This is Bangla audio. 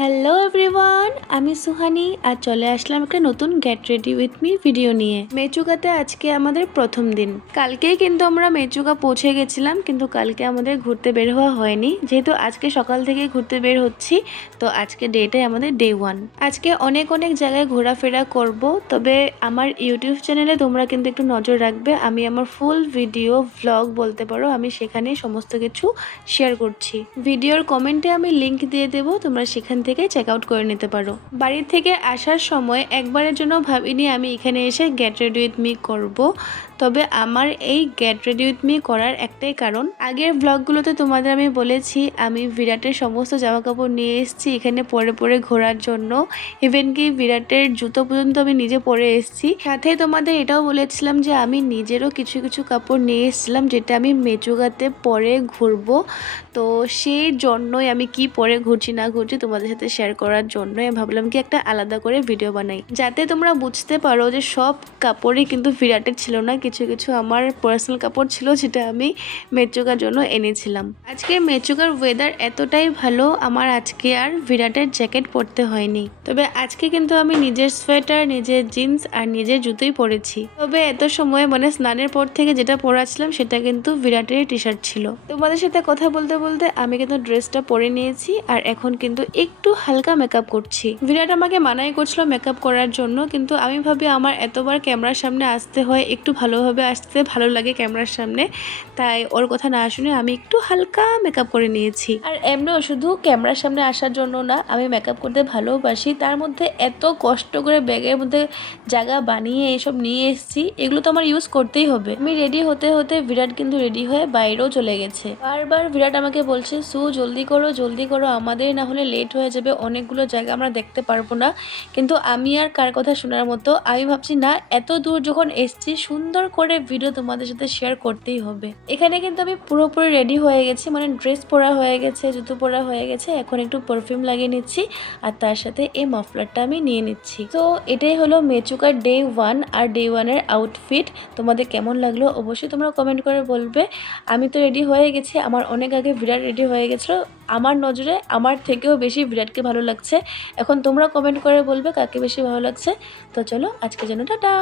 হ্যালো এভরিওয়ান, আমি সুহানি আর চলে আসলাম একটা নতুন get ready with me video নিয়ে। মেচুকাতে আজকে আমাদের প্রথম দিন। কালকেই কিন্তু আমরা মেচুকা পৌঁছে গেছিলাম, কিন্তু কালকে আমাদের ঘুরতে বের হওয়া হয়নি। যেহেতু আজকে সকাল থেকে ঘুরতে বের হচ্ছি, তো আজকে ডেটাই আমাদের ডে 1। আজকে অনেক জায়গায় ঘোরাফেরা করব, তবে আমার ইউটিউব চ্যানেলে তোমরা কিন্তু একটু নজর রাখবে। আমি আমার ফুল ভিডিও ভ্লগ বলতে পারো, আমি সেখানে সমস্ত কিছু শেয়ার করছি। ভিডিওর কমেন্টে আমি লিংক দিয়ে দেবো, তোমরা সেখান থেকে চেক আউট করে নিতে পারো। বাড়ি থেকে আসার সময় একবারের জন্য ভাবিনি আমি এখানে এসে গেট রেডি উইথ মি করব। তবে আমার এই গেট রেডি উইথ মি করার একটাই কারণ, আগের ব্লগগুলোতে তোমাদের আমি বলেছি আমি বিরাটের সমস্ত জামা কাপড় নিয়ে এসেছি এখানে পরে ঘোরার জন্য। ইভেন কি বিরাটের জুতো পর্যন্ত আমি নিজে পরে এসেছি। সাথে তোমাদের এটাও বলেছিলাম যে আমি নিজেরও কিছু কাপড় নিয়ে এসেছিলাম, যেটা আমি মেচুকাতে পরে ঘুরবো। তো সেই জন্যই আমি কি পরে ঘুরছি না ঘুরছি তোমাদের সাথে শেয়ার করার জন্য আমি ভাবলাম কি একটা আলাদা করে ভিডিও বানাই, যাতে তোমরা বুঝতে পারো যে সব কাপড়ই কিন্তু বিরাটের ছিল না, কিছু আমার পার্সোনাল কাপড় ছিল যেটা আমি মেচুকার জন্য এনেছিলাম। আজকে মেচুকার ওয়েদার এতটাই ভালো, আমার আজকে আর বিরাটের জ্যাকেট পরতে হয়নি। তবে আজকে কিন্তু আমি নিজের সোয়েটার, নিজের জিন্স আর নিজের জুতোই পরেছি। তবে এত সময় মানে স্নানের পর থেকে যেটা পরাছিলাম সেটা কিন্তু বিরাটের টি শার্ট ছিল। তোমাদের সাথে কথা বলতে বলতে আমি কিন্তু ড্রেসটা পরে নিয়েছি আর এখন কিন্তু একটু হালকা মেকআপ করছি। বিরাট আমাকে মানাই করছিল মেকআপ করার জন্য, কিন্তু আমি ভাবি আমার এতবার ক্যামেরার সামনে আসতে হয়, একটু ভালোভাবে আসতে ভালো লাগে ক্যামেরার সামনে, তাই ওর কথা না শুনে আমি একটু হালকা মেকআপ করে নিয়েছি। আর এমনিও শুধু ক্যামেরার সামনে আসার জন্য না, আমি মেকআপ করতে ভালোবাসি। তার মধ্যে এত কষ্ট করে ব্যাগের মধ্যে জায়গা বানিয়ে এসব নিয়ে এসেছি, এগুলো তো আমার ইউজ করতেই হবে। আমি রেডি হতে হতে বিরাট কিন্তু রেডি হয়ে বাইরেও চলে গেছে। বারবার বিরাট আমাকে বলছে সু জলদি করো, আমাদের না হলে লেট হয়ে যাবে, অনেকগুলো জায়গা আমরা দেখতে পারবো না। কিন্তু আমি আর কার কথা শোনার মতো, আমি ভাবছি না, এত দূর যখন এসছি সুন্দর করে ভিডিও তোমাদের সাথে শেয়ার করতেই হবে। এখানে কিন্তু আমি পুরোপুরি রেডি হয়ে গেছি, মানে ড্রেস পরা হয়ে গেছে, জুতো পরা হয়ে গেছে, এখন একটু পারফিউম লাগিয়ে নিচ্ছি আর তার সাথে এই মাফলারটা আমি নিয়ে নিচ্ছি। তো এটাই হলো মেচুকার ডে 1 আর ডে 1 এর আউটফিট। তোমাদের কেমন লাগলো অবশ্যই তোমরা কমেন্ট করে বলবে। আমি তো রেডি হয়ে গেছি, আমার অনেক আগে বিরাট রেডি হয়ে গেছিলো। আমার নজরে আমার থেকেও বেশি বিরাটকে ভালো লাগছে। এখন তোমরা কমেন্ট করে বলবে কাকে বেশি ভালো লাগছে। তো চলো আজকের জন্য টাটা।